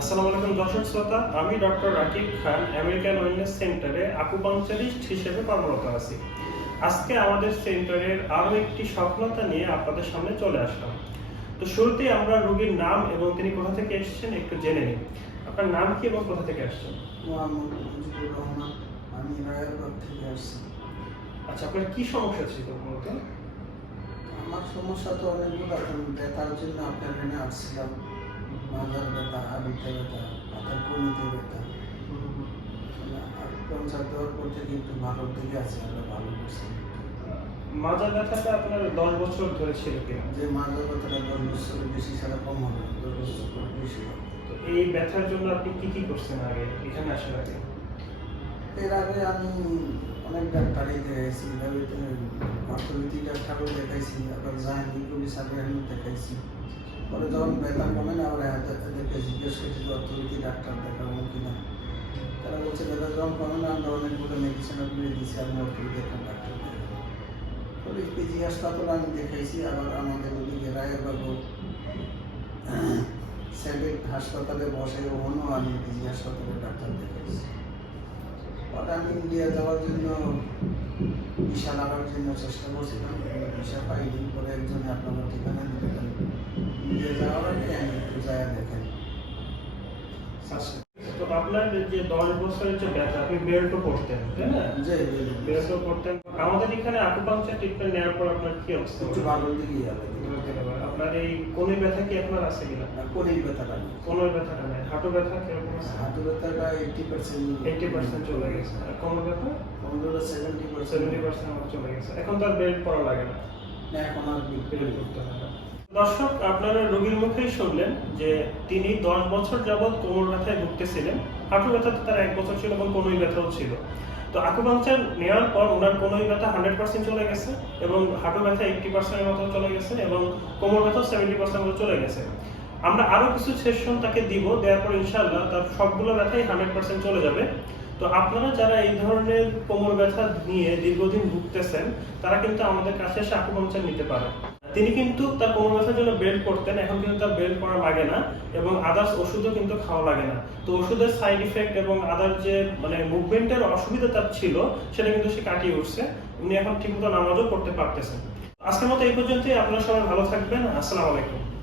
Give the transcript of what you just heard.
আসসালামু আলাইকুম দর্শক শ্রোতা আমি doctor Rakib Khan American wellness সেন্টারে আকুপাংচারিস্ট হিসেবে কর্মরত আছি। আজকে আমাদের সেন্টারের আরও একটি সফলতা নিয়ে আপনাদের সামনে চলে আসলাম। তো শুরুতেই আমরা রোগীর নাম এবং তিনি কোথা থেকে এসেছেন একটু জেনে নিই। আপনার নাম কি এবং কোথা থেকে আসছেন? আমি রায়েরবাগ থেকে আসছি। আচ্ছা আপনার কি সমস্যা ছিল মূলত আমার সমস্যা তো অনেকগুলো ব্যথার জন্য আপনার এখানে আসছিলাম। মাজার ব্যথা হাবিতে ব্যথা মাথার কনিতে ব্যথা পঞ্চায়েত দেওয়ার পর থেকে একটু ভালোর দিকে আছে আমরা ভালো করছি। মাজা ব্যথাটা আপনার দশ বছর ধরে ছিল কিনা? যে মাজার ব্যথাটা দশ বছরের বেশি ছাড়া কম হবে দশ বছর পর বেশি হবে। তো এই ব্যথার জন্য আপনি কি কি করছেন আগে এখানে আসার আগে? এর আগে আমি অনেক ডাক্তারই দেখাইছি অর্থনীতি ডাক্তারও দেখাইছি আবার জাহাঙ্গীর পুলিশ সার্ভেন্ট দেখাইছি। পরে যখন বেতন কমে না আমরা এদেরকে জিজ্ঞেস করছি যে অর্থনীতি ডাক্তার দেখাবো কিনা? তারা বলছে বেতন যখন কমে না আমরা অনেকগুলো মেডিসিন আপনি দিয়েছি, আমি অর্থনীতি একটা ডাক্তার পরে পিজি হাসপাতাল আমি দেখাইছি, আবার আমাদের ওদিকে রায়েরবাবু সেভিক হাসপাতালে বসে, ওখানেও আমি পিজি হাসপাতালে ডাক্তার দেখাইছি। পরে আমি ইন্ডিয়া যাওয়ার জন্য, ভিসা লাগার জন্য চেষ্টা করছিলাম ভিসা পাইনি। পরে একজনে আপনার ঠিকানা দিলেন ইন্ডিয়া যাওয়ার আগে একটু যায় দেখেন তো আপনার যে দশ বছরের যে ব্যথা আপনি বেল্টও করতেন তাই না? যে বেল্টও করতেন আমাদের এখানে আকুপাংচার ট্রিটমেন্ট নেওয়ার পর আপনার কি অবস্থা? একটু হলো? দিকে আপনার এই কোনের ব্যথা কি আপনার আছে কিনা? কোনই ব্যথাটা নেই। কোনের ব্যথাটা নাই। হাঁটু ব্যথা কীরকম আছে? হাঁটু ব্যথাটা এইটটি পার্সেন্ট এইটি পার্সেন্ট চলে গেছে। আর কোমর ব্যথা? সেভেন্টি সেভেন্টি পার্সেন্ট আমার চলে গেছে। এখন তো আর বেল্ট পরা লাগে না। এখন আর বেল্ট করতে হয় না দর্শক, আপনারা রোগীর মুখেই শুনলেন যে তিনি দশ বছর যাবৎ কোমর ব্যথায় ভুগতেছিলেন। হাঁটু ব্যথা তো তার এক বছর ছিল এবং কোনোই ব্যথাও ছিল। তো আকুপাংচার নেওয়ার পর ওনার কোনোই ব্যথা হান্ড্রেড পার্সেন্ট চলে গেছে এবং হাঁটু ব্যথা এইটটি পার্সেন্টের মতো চলে গেছে এবং কোমর ব্যথা সেভেন্টি পার্সেন্ট মতো চলে গেছে। আমরা আরও কিছু সেশন তাকে দিব, দেওয়ার পর ইনশাআল্লাহ তার সবগুলো ব্যথাই হান্ড্রেড পার্সেন্ট চলে যাবে। তো আপনারা যারা এই ধরনের কোমর ব্যথা নিয়ে দীর্ঘদিন ভুগতেছেন, তারা কিন্তু আমাদের কাছে এসে আকুপাংচার নিতে পারেন। তিনি কিন্তু তার কোমর ব্যথার জন্য বেল্ট করতেন, এখন কিন্তু তার বেল্ট করা লাগে না এবং আদার্স ওষুধও কিন্তু খাওয়া লাগে না। তো ওষুধের সাইড ইফেক্ট এবং আদার্স যে মানে মুভমেন্টের অসুবিধা তার ছিল, সেটা কিন্তু সে কাটিয়ে উঠছে। উনি এখন ঠিকমতো নামাজও করতে পারতেছেন। আজকের মতো এই পর্যন্তই। আপনার সবাই ভালো থাকবেন। আসসালামু আলাইকুম।